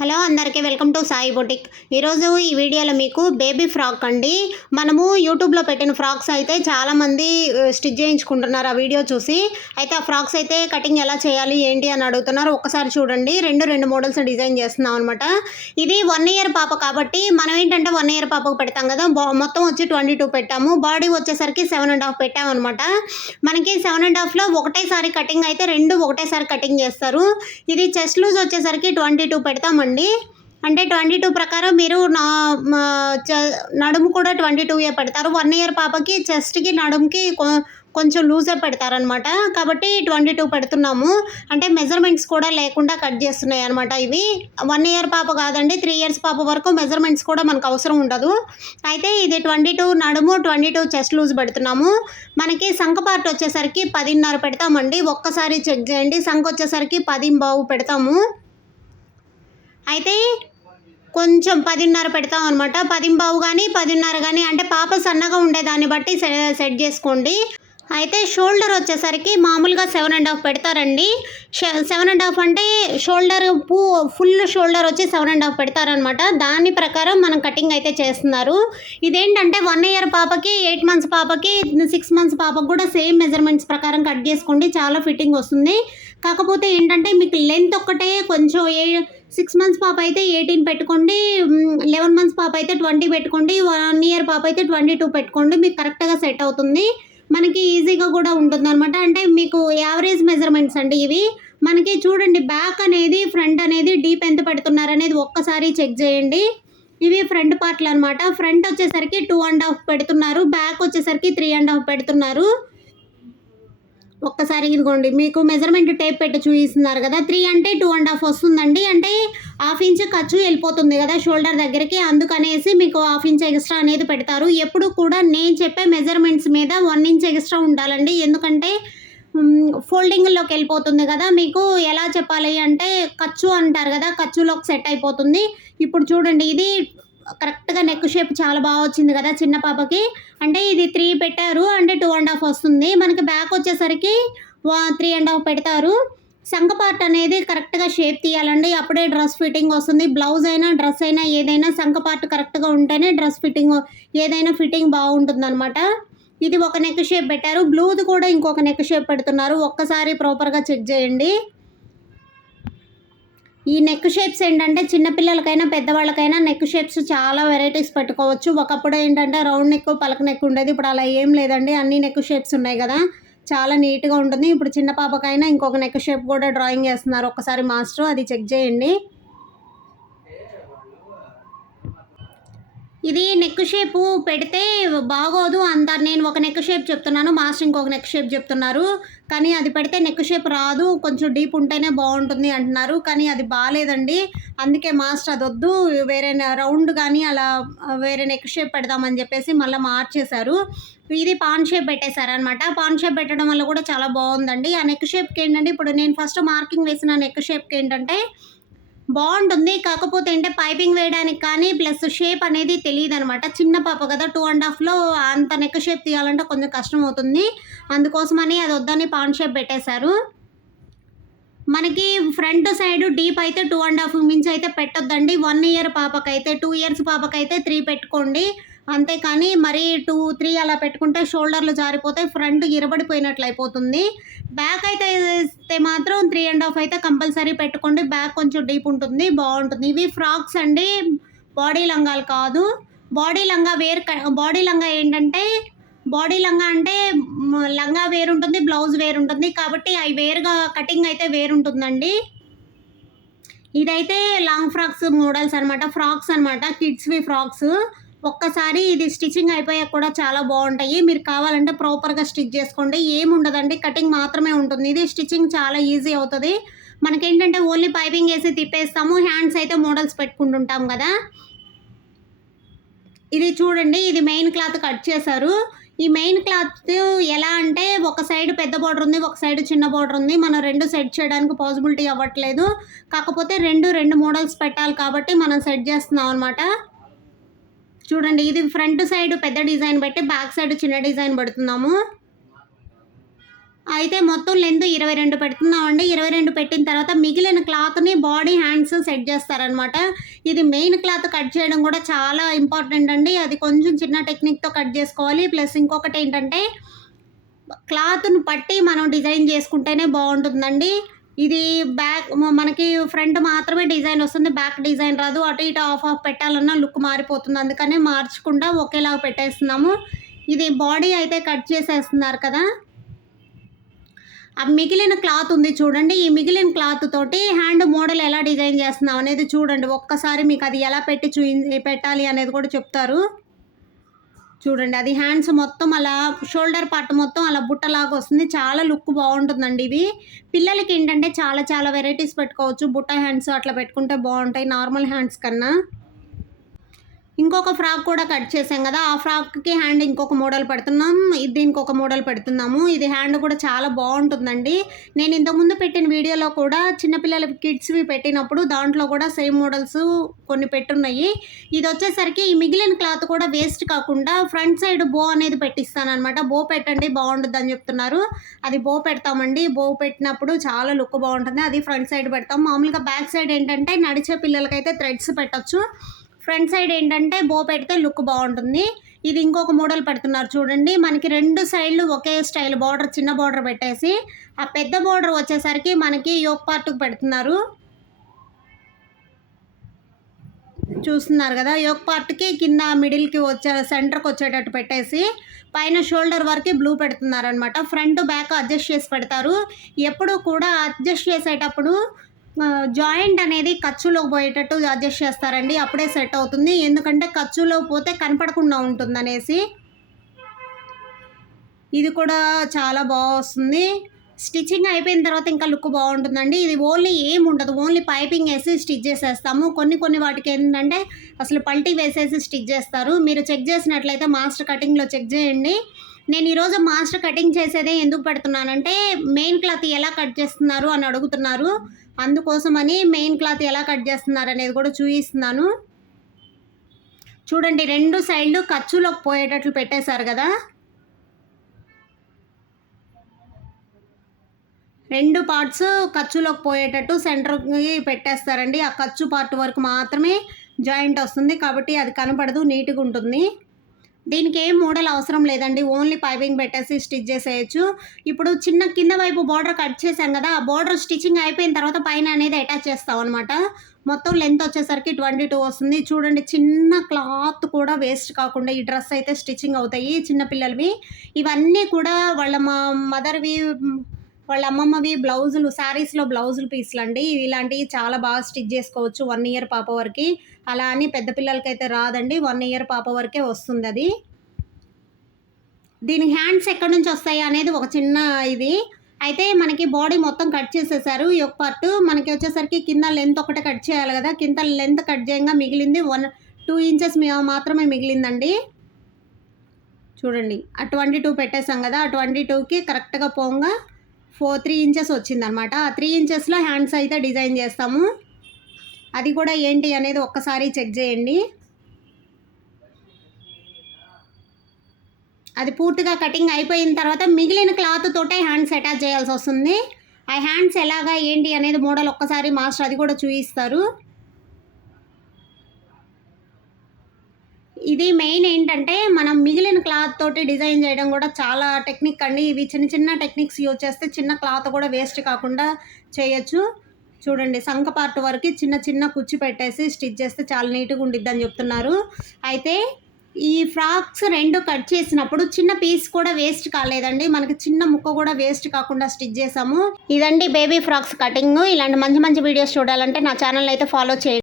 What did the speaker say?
Hello అందరికీ welcome to Sai boutique. ఈరోజు ఈ వీడియోలో మీకు బేబీ ఫ్రాక్ అండి. మనము యూట్యూబ్లో పెట్టిన ఫ్రాక్స్ అయితే చాలామంది స్టిచ్ చేయించుకుంటున్నారు ఆ వీడియో చూసి. అయితే ఆ ఫ్రాక్స్ అయితే కటింగ్ ఎలా చేయాలి ఏంటి అని అడుగుతున్నారు. ఒక్కసారి చూడండి, రెండు మోడల్స్ డిజైన్ చేస్తున్నాం అనమాట. ఇది 1 ఇయర్ పాప కాబట్టి మనం ఏంటంటే 1 ఇయర్ పాపకు పెడతాం కదా, మొత్తం వచ్చి 22 పెట్టాము. బాడీ వచ్చేసరికి 7.5 పెట్టామన్నమాట. మనకి 7.5లో ఒకటేసారి కటింగ్ అయితే రెండు ఒకటేసారి కటింగ్ చేస్తారు. ఇది చెస్ట్ లూజ్ వచ్చేసరికి 22 పెడతామండి. అంటే 22 ప్రకారం మీరు నడుము కూడా 22 పెడతారు. 1 ఇయర్ పాపకి చెస్ట్కి నడుముకి కొంచెం లూజే పెడతారనమాట. కాబట్టి 22 పెడుతున్నాము. అంటే మెజర్మెంట్స్ కూడా లేకుండా కట్ చేస్తున్నాయి అనమాట. ఇవి 1 ఇయర్ పాప కాదండి, 3 ఇయర్స్ పాప వరకు మెజర్మెంట్స్ కూడా మనకు అవసరం ఉండదు. అయితే ఇది 22 నడుము, 22 చెస్ట్ లూజ్ పెడుతున్నాము. మనకి సంఖ పార్ట్ వచ్చేసరికి 10.5 పెడతామండి. ఒక్కసారి చెక్ చేయండి. సంఖ వచ్చేసరికి 10.5 పెడతాము. అయితే కొంచెం 10.5 పెడతాం అనమాట. 10.5 కానీ 10.5 కానీ, అంటే పాప సన్నగా ఉండేదాన్ని బట్టి సెట్ చేసుకోండి. అయితే షోల్డర్ వచ్చేసరికి మామూలుగా 7.5 పెడతారండి. 7.5 అంటే షోల్డర్ ఫుల్ షోల్డర్ వచ్చి 7.5 పెడతారనమాట. దాని ప్రకారం మనం కటింగ్ అయితే చేస్తున్నారు. ఇదేంటంటే 1 ఇయర్ పాపకి, 8 మంత్స్ పాపకి, 6 మంత్స్ పాపకి కూడా సేమ్ మెజర్మెంట్స్ ప్రకారం కట్ చేసుకోండి. చాలా ఫిట్టింగ్ వస్తుంది. కాకపోతే ఏంటంటే మీకు లెంత్ ఒక్కటే కొంచెం 6 మంత్స్ పాప అయితే 18 పెట్టుకోండి, 11 మంత్స్ పాప అయితే 20 పెట్టుకోండి, 1 ఇయర్ పాప అయితే 22 పెట్టుకోండి. మీకు కరెక్ట్గా సెట్ అవుతుంది. మనకి ఈజీగా కూడా ఉంటుంది అనమాట. అంటే మీకు యావరేజ్ మెజర్మెంట్స్ అండి ఇవి. మనకి చూడండి, బ్యాక్ అనేది ఫ్రంట్ అనేది డీప్ ఎంత పెడుతున్నారు అనేది ఒక్కసారి చెక్ చేయండి. ఇవి ఫ్రంట్ పార్ట్లు అనమాట. ఫ్రంట్ వచ్చేసరికి 2.5 పెడుతున్నారు, బ్యాక్ వచ్చేసరికి 3.5 పెడుతున్నారు. ఒక్కసారి ఇదిగోండి, మీకు మెజర్మెంట్ టేప్ పెట్టి చూపిస్తున్నారు కదా, 3 అంటే 2.5 వస్తుందండి. అంటే 1/2 ఇంచ్ ఖర్చు వెళ్ళిపోతుంది కదా షోల్డర్ దగ్గరికి, అందుకనేసి మీకు 1/2 ఇంచ్ ఎక్స్ట్రా అనేది పెడతారు. ఎప్పుడు కూడా నేను చెప్పే మెజర్మెంట్స్ మీద 1 ఇంచ్ ఎక్స్ట్రా ఉండాలండి. ఎందుకంటే ఫోల్డింగ్లోకి వెళ్ళిపోతుంది కదా. మీకు ఎలా చెప్పాలి అంటే ఖర్చు అంటారు కదా, ఖర్చులోకి సెట్ అయిపోతుంది. ఇప్పుడు చూడండి, ఇది కరెక్ట్గా నెక్ షేప్ చాలా బాగా వచ్చింది కదా చిన్న పాపకి. అంటే ఇది 3 పెట్టారు, అంటే 2.5 వస్తుంది. మనకి బ్యాక్ వచ్చేసరికి 3.5 పెడతారు. సంఖ పార్ట్ అనేది కరెక్ట్గా షేప్ తీయాలండి, అప్పుడే డ్రెస్ ఫిట్టింగ్ వస్తుంది. బ్లౌజ్ అయినా డ్రెస్ అయినా ఏదైనా సంఖ పార్ట్ కరెక్ట్గా ఉంటేనే డ్రెస్ ఫిట్టింగ్ ఏదైనా ఫిట్టింగ్ బాగుంటుంది అనమాట. ఇది ఒక నెక్ షేప్ పెట్టారు. బ్లూది కూడా ఇంకొక నెక్ షేప్ పెడుతున్నారు. ఒక్కసారి ప్రాపర్గా చెక్ చేయండి. ఈ నెక్ షేప్స్ ఏంటంటే చిన్నపిల్లలకైనా పెద్దవాళ్ళకైనా నెక్ షేప్స్ చాలా వెరైటీస్ పెట్టుకోవచ్చు. ఒకప్పుడు ఏంటంటే రౌండ్ నెక్, పలక నెక్ ఉండేది. ఇప్పుడు అలా ఏం లేదండి, అన్ని నెక్ షేప్స్ ఉన్నాయి కదా, చాలా నీట్గా ఉంటుంది. ఇప్పుడు చిన్న పాపకైనా ఇంకొక నెక్ షేప్ కూడా డ్రాయింగ్ చేస్తున్నారు ఒకసారి మాస్టర్, అది చెక్ చేయండి. ఇది నెక్ షేపు పెడితే బాగోదు అంటారు. నేను ఒక నెక్ షేప్ చెప్తున్నాను, మాస్టర్ ఇంకొక నెక్ షేప్ చెప్తున్నారు. కానీ అది పెడితే నెక్ షేప్ రాదు, కొంచెం డీప్ ఉంటేనే బాగుంటుంది అంటున్నారు. కానీ అది బాగాలేదండి. అందుకే మాస్టర్ అది వద్దు, వేరే రౌండ్ కానీ అలా వేరే నెక్ షేప్ పెడదామని చెప్పేసి మళ్ళీ మార్చేశారు. ఇది పాన్ షేప్ పెట్టేశారనమాట. పాన్ షేప్ పెట్టడం వల్ల కూడా చాలా బాగుందండి. ఆ నెక్ షేప్కి ఏంటంటే, ఇప్పుడు నేను ఫస్ట్ మార్కింగ్ వేసిన నెక్ షేప్కి ఏంటంటే బాగుంటుంది. కాకపోతే ఏంటంటే పైపింగ్ వేయడానికి కానీ ప్లస్ షేప్ అనేది తెలియదు అనమాట. చిన్న పాప కదా, 2.5లో అంత నెక్ షేప్ తీయాలంటే కొంచెం కష్టం అవుతుంది. అందుకోసమని అది వద్దని పాన్ షేప్ పెట్టేశారు. మనకి ఫ్రంట్ సైడ్ డీప్ అయితే 2.5 మించి అయితే పెట్టొద్దండి. 1 ఇయర్ పాపకైతే, 2 ఇయర్స్ పాపకైతే 3 పెట్టుకోండి. అంతేకాని మరీ 2, 3 అలా పెట్టుకుంటే షోల్డర్లు జారిపోతే ఫ్రంట్ ఇరబడిపోయినట్లు అయిపోతుంది. బ్యాక్ అయితే మాత్రం 3.5 అయితే కంపల్సరీ పెట్టుకోండి. బ్యాక్ కొంచెం డీప్ ఉంటుంది, బాగుంటుంది. ఇవి ఫ్రాక్స్ అండి, బాడీ లంగాలు కాదు. బాడీ లంగా ఏంటంటే, బాడీ లంగా అంటే లంగా వేరుంటుంది, బ్లౌజ్ వేరుంటుంది. కాబట్టి అవి వేరుగా కటింగ్ అయితే వేరుంటుందండి. ఇదైతే లాంగ్ ఫ్రాక్స్ మోడల్స్ అనమాట, ఫ్రాక్స్ అనమాట, కిడ్స్వి ఫ్రాక్స్. ఒక్కసారి ఇది స్టిచ్చింగ్ అయిపోయాక కూడా చాలా బాగుంటాయి. మీరు కావాలంటే ప్రాపర్గా స్టిచ్ చేసుకోండి. ఏముండదండి, కటింగ్ మాత్రమే ఉంటుంది. ఇది స్టిచ్చింగ్ చాలా ఈజీ అవుతుంది. మనకేంటంటే ఓన్లీ పైపింగ్ వేసి తిప్పేస్తాము. హ్యాండ్స్ అయితే మోడల్స్ పెట్టుకుంటుంటాం కదా. ఇది చూడండి, ఇది మెయిన్ క్లాత్ కట్ చేశారు. ఈ మెయిన్ క్లాత్ ఎలా అంటే, ఒక సైడ్ పెద్ద బార్డర్ ఉంది, ఒక సైడ్ చిన్న బార్డర్ ఉంది. మనం రెండు సెట్ చేయడానికి పాసిబిలిటీ అవ్వట్లేదు. కాకపోతే రెండు మోడల్స్ పెట్టాలి కాబట్టి మనం సెట్ చేస్తున్నాం అనమాట. చూడండి, ఇది ఫ్రంట్ సైడ్ పెద్ద డిజైన్ పెట్టి బ్యాక్ సైడ్ చిన్న డిజైన్ పెడుతున్నాము. అయితే మొత్తం లెంత్ 22 పెడుతున్నామండి. 22 పెట్టిన తర్వాత మిగిలిన క్లాత్‌ని బాడీ, హ్యాండ్స్ సెట్ చేస్తారనమాట. ఇది మెయిన్ క్లాత్ కట్ చేయడం కూడా చాలా ఇంపార్టెంట్ అండి. అది కొంచెం చిన్న టెక్నిక్‌తో కట్ చేసుకోవాలి. ప్లస్ ఇంకొకటేంటంటే క్లాత్‌ని పట్టి మనం డిజైన్ చేసుకుంటేనే బావుంటుందండి. ఇది మనకి ఫ్రంట్ మాత్రమే డిజైన్ వస్తుంది. బ్యాక్ డిజైన్ రాదు. అటు ఇటు హాఫ్ హాఫ్ పెట్టాలన్నా లుక్ మారిపోతుంది. అందుకనే మార్చకుండా ఒకేలాగా పెట్టేస్తున్నాము. ఇది బాడీ అయితే కట్ చేసేస్తున్నారు కదా! ఆ మిగిలిన క్లాత్ ఉంది చూడండి. ఈ మిగిలిన క్లాత్ తోటి హ్యాండ్ మోడల్ ఎలా డిజైన్ చేస్తున్నాం అనేది చూడండి. ఒక్కసారి మీకు అది ఎలా పెట్టి పెట్టాలి అనేది కూడా చెప్తారు. చూడండి, అది హ్యాండ్స్ మొత్తం అలా షోల్డర్ పార్ట్ మొత్తం అలా బుట్టలాగా వస్తుంది. చాలా లుక్ బాగుంటుందండి ఇవి. పిల్లలకి ఏంటంటే చాలా చాలా వెరైటీస్ పెట్టుకోవచ్చు. బుట్ట హ్యాండ్స్ అట్లా పెట్టుకుంటే బాగుంటాయి నార్మల్ హ్యాండ్స్ కన్నా. ఇంకొక ఫ్రాక్ కూడా కట్ చేసాం కదా, ఆ ఫ్రాక్కి హ్యాండ్ ఇంకొక మోడల్ పెడుతున్నాం. దీనికి ఒక మోడల్ పెడుతున్నాము. ఇది హ్యాండ్ కూడా చాలా బాగుంటుందండి. నేను ఇంతకుముందు పెట్టిన వీడియోలో కూడా చిన్నపిల్లల కిడ్స్వి పెట్టినప్పుడు దాంట్లో కూడా సేమ్ మోడల్స్ కొన్ని పెట్టున్నాయి. ఇది వచ్చేసరికి ఈ మిగిలిన క్లాత్ కూడా వేస్ట్ కాకుండా ఫ్రంట్ సైడ్ బో అనేది పెట్టిస్తానమాట. బో పెట్టండి బాగుంటుంది అని చెప్తున్నారు. అది బో పెడతామండి. బో పెట్టినప్పుడు చాలా లుక్ బాగుంటుంది. అది ఫ్రంట్ సైడ్ పెడతాం. మామూలుగా బ్యాక్ సైడ్ ఏంటంటే నడిచే పిల్లలకైతే థ్రెడ్స్ పెట్టచ్చు. ఫ్రంట్ సైడ్ ఏంటంటే బో పెడితే లుక్ బాగుంటుంది. ఇది ఇంకొక మోడల్ పెడుతున్నారు చూడండి. మనకి 2 సైడ్లు ఒకే స్టైల్ బార్డర్, చిన్న బార్డర్ పెట్టేసి ఆ పెద్ద బార్డర్ వచ్చేసరికి మనకి యోక్ పార్ట్కి పెడుతున్నారు. చూస్తున్నారు కదా, యోక్ పార్ట్కి కింద మిడిల్కి సెంటర్కి వచ్చేటట్టు పెట్టేసి పైన షోల్డర్ వరకు బ్లూ పెడుతున్నారనమాట. ఫ్రంట్ బ్యాక్ అడ్జస్ట్ చేసి పెడతారు. ఎప్పుడు కూడా అడ్జస్ట్ చేసేటప్పుడు జాయింట్ అనేది ఖర్చులోకి పోయేటట్టు అడ్జస్ట్ చేస్తారండి. అప్పుడే సెట్ అవుతుంది. ఎందుకంటే ఖర్చులో పోతే కనపడకుండా ఉంటుందనేసి. ఇది కూడా చాలా బాగా వస్తుంది. స్టిచ్చింగ్ అయిపోయిన తర్వాత ఇంకా లుక్ బాగుంటుందండి. ఇది ఓన్లీ ఏం ఉండదు, ఓన్లీ పైపింగ్ వేసి స్టిచ్ చేసేస్తాము. కొన్ని వాటికి ఏంటంటే అసలు పల్టీ వేసేసి స్టిచ్ చేస్తారు. మీరు చెక్ చేసినట్లయితే మాస్టర్ కటింగ్లో చెక్ చేయండి. నేను ఈరోజు మాస్టర్ కటింగ్ చేసేదే ఎందుకు పెడుతున్నానంటే మెయిన్ క్లాత్ ఎలా కట్ చేస్తున్నారు అని అడుగుతున్నారు. అందుకోసమని మెయిన్ క్లాత్ ఎలా కట్ చేస్తున్నారు అనేది కూడా చూపిస్తున్నాను. చూడండి, 2 సైడ్లు ఖర్చులోకి పోయేటట్లు పెట్టేశారు కదా. 2 పార్ట్స్ ఖర్చులోకి పోయేటట్టు సెంటర్కి పెట్టేస్తారండి. ఆ ఖర్చు పార్ట్ వరకు మాత్రమే జాయింట్ వస్తుంది కాబట్టి అది కనపడదు, నీట్గా ఉంటుంది. దీనికి ఏం మోడల్ అవసరం లేదండి. ఓన్లీ పైపింగ్ పెట్టేసి స్టిచ్ చేసేయచ్చు. ఇప్పుడు చిన్న కింద వైపు బార్డర్ కట్ చేసాం కదా, ఆ బార్డర్ స్టిచ్చింగ్ అయిపోయిన తర్వాత పైన అనేది అటాచ్ చేస్తాం అనమాట. మొత్తం లెంత్ వచ్చేసరికి 22 వస్తుంది. చూడండి, చిన్న క్లాత్ కూడా వేస్ట్ కాకుండా ఈ డ్రెస్ అయితే స్టిచ్చింగ్ అవుతాయి చిన్నపిల్లలవి. ఇవన్నీ కూడా వాళ్ళ మదర్వి, వాళ్ళ అమ్మమ్మవి బ్లౌజులు, శారీస్లో బ్లౌజులు పీసులు అండి. ఇలాంటివి చాలా బాగా స్టిచ్ చేసుకోవచ్చు 1 ఇయర్ పాప వరకు. అలా అని పెద్ద పిల్లలకైతే రాదండి, 1 ఇయర్ పాప వరకే వస్తుంది అది. దీని హ్యాండ్స్ ఎక్కడి నుంచి వస్తాయి అనేది ఒక చిన్న ఇది. అయితే మనకి బాడీ మొత్తం కట్ చేసేసారు. ఈ ఒక పార్ట్ మనకి వచ్చేసరికి కింద లెంత్ ఒకటే కట్ చేయాలి కదా. కింద లెంత్ కట్ చేయంగా మిగిలింది 2 ఇంచెస్ మాత్రమే మిగిలిందండి. చూడండి, ఆ 22 పెట్టేసాం కదా, ఆ 22కి కరెక్ట్గా పోగా 3 ఇంచెస్ వచ్చిందనమాట. ఆ 3 ఇంచెస్లో హ్యాండ్స్ అయితే డిజైన్ చేస్తాము. అది కూడా ఏంటి అనేది ఒక్కసారి చెక్ చేయండి. అది పూర్తిగా కటింగ్ అయిపోయిన తర్వాత మిగిలిన క్లాత్ తోటే హ్యాండ్స్ అటాచ్ చేయాల్సి వస్తుంది. ఆ హ్యాండ్స్ ఎలాగా ఏంటి అనేది మోడల్ ఒక్కసారి మాస్టర్ అది కూడా చూపిస్తారు. ఇది మెయిన్ ఏంటంటే మనం మిగిలిన క్లాత్ తోటి డిజైన్ చేయడం కూడా చాలా టెక్నిక్ అండి. ఇవి చిన్న చిన్న టెక్నిక్స్ యూజ్ చేస్తే చిన్న క్లాత్ కూడా వేస్ట్ కాకుండా చేయొచ్చు. చూడండి, సంక పార్ట్ వరకు చిన్న చిన్న కుచ్చి పెట్టేసి స్టిచ్ చేస్తే చాలా నీట్గా ఉండిద్దని చెప్తున్నారు. అయితే ఈ ఫ్రాక్స్ 2 కట్ చేసినప్పుడు చిన్న పీస్ కూడా వేస్ట్ కాలేదండి. మనకి చిన్న ముక్క కూడా వేస్ట్ కాకుండా స్టిచ్ చేసాము. ఇదండి బేబీ ఫ్రాక్స్ కటింగ్. ఇలాంటి మంచి మంచి వీడియోస్ చూడాలంటే నా ఛానల్ అయితే ఫాలో చేయండి.